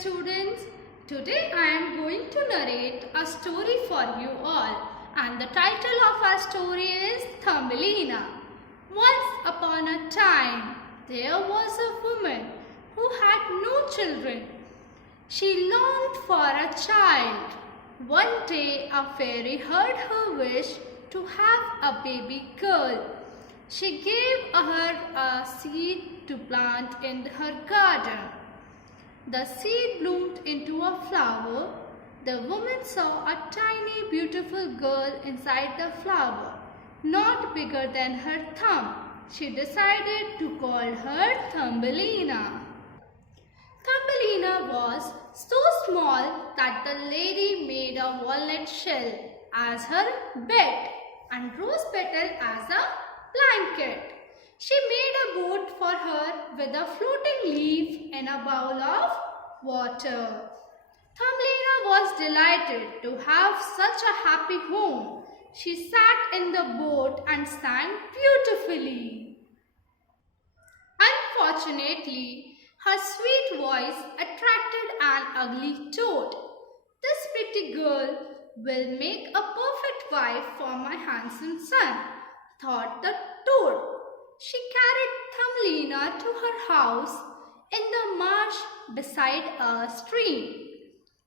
students. Today I am going to narrate a story for you all, and the title of our story is Thumbelina. Once upon a time, there was a woman who had no children. She longed for a child. One day a fairy heard her wish to have a baby girl. She gave her a seed to plant in her garden. The seed bloomed into a flower. The woman saw a tiny beautiful girl inside the flower, not bigger than her thumb. She decided to call her Thumbelina. Thumbelina was so small that the lady made a walnut shell as her bed and rose petal as a blanket. She made a boat for her with a floating leaf in a bowl of water. Thumbelina was delighted to have such a happy home. She sat in the boat and sang beautifully. Unfortunately, her sweet voice attracted an ugly toad. This pretty girl will make a perfect wife for my handsome son, thought the toad. She carried Thumbelina to her house in the marsh beside a stream.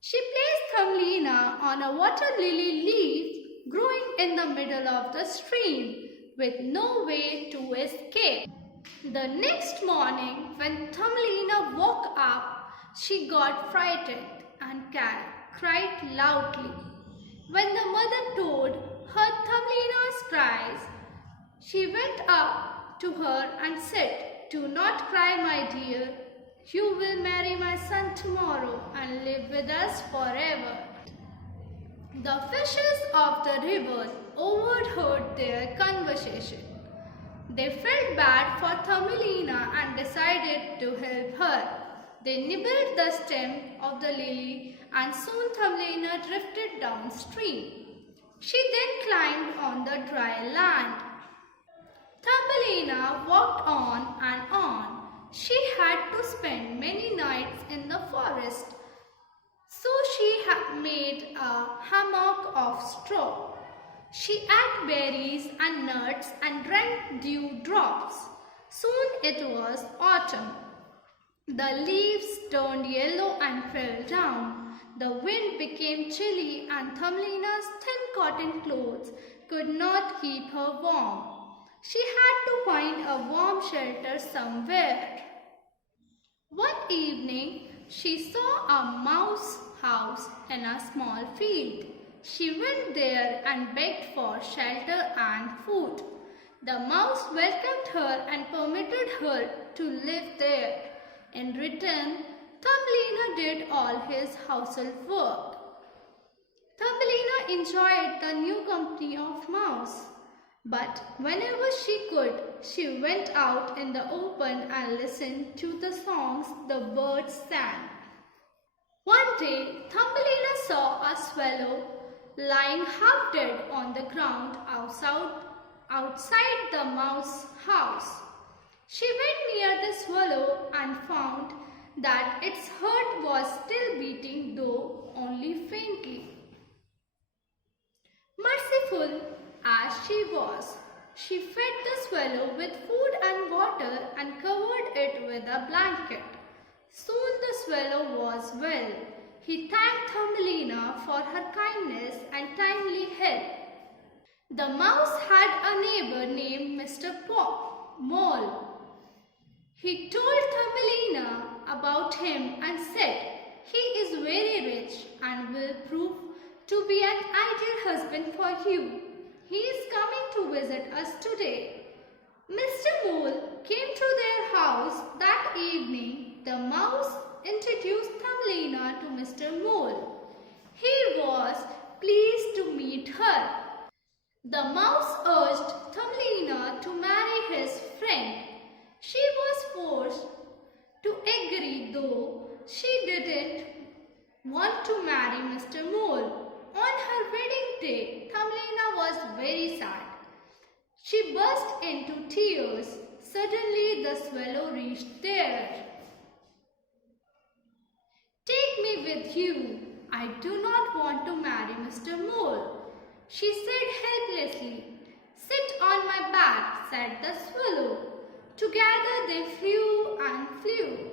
She placed Thumbelina on a water lily leaf growing in the middle of the stream with no way to escape. The next morning, when Thumbelina woke up, she got frightened and cried loudly. When the mother toad heard Thumbelina's cries, she went up to her and said, "Do not cry, my dear. You will marry my son tomorrow and live with us forever." The fishes of the river overheard their conversation. They felt bad for Thumbelina and decided to help her. They nibbled the stem of the lily and soon Thumbelina drifted downstream. She then climbed on the dry land. Thumbelina walked on and on. She had to spend many nights in the forest, so she made a hammock of straw. She ate berries and nuts and drank dew drops. Soon it was autumn. The leaves turned yellow and fell down. The wind became chilly and Thumbelina's thin cotton clothes could not keep her warm. She had to find a warm shelter somewhere. One evening, she saw a mouse house in a small field. She went there and begged for shelter and food. The mouse welcomed her and permitted her to live there. In return, Thumbelina did all his household work. Thumbelina enjoyed the new company of mouse. But whenever she could, she went out in the open and listened to the songs the birds sang. One day, Thumbelina saw a swallow lying half dead on the ground outside the mouse house. She went near the swallow and found that its heart was still beating, though only faintly. Merciful as she was, she fed the swallow with food and water and covered it with a blanket. Soon the swallow was well. He thanked Thumbelina for her kindness and timely help. The mouse had a neighbor named Mr. Mole. He told Thumbelina about him and said, "He is very rich and will prove to be an ideal husband for you. He is coming to visit us today." Mr. Mole came to their house that evening. The mouse introduced Thumbelina to Mr. Mole. He was pleased to meet her. The mouse urged Thumbelina to marry his friend. She was forced to agree, though she didn't want to marry Mr. Mole. On her wedding day, Thumbelina was very sad. She burst into tears. Suddenly the swallow reached there. "Take with you. I do not want to marry Mr. Mole, she said helplessly. Sit on my back, said the swallow. Together they flew and flew.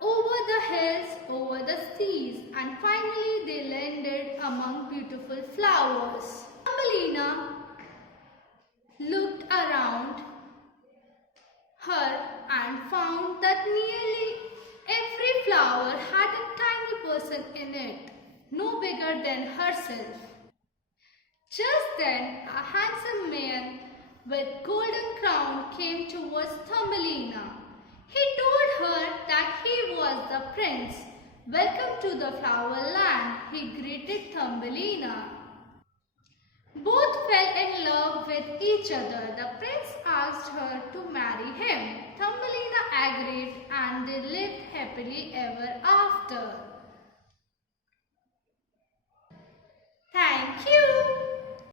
Over the hills, over the seas, and finally they landed among beautiful flowers. Thumbelina looked around her and found that nearly every flower had a tiny person in it, no bigger than herself. Just then, a handsome man with golden crown came towards Thumbelina. He told her that he was the prince. Welcome to the flower land, he greeted Thumbelina. Both fell in love with each other. The prince asked her to marry him. Thumbelina agreed and they lived happily ever after.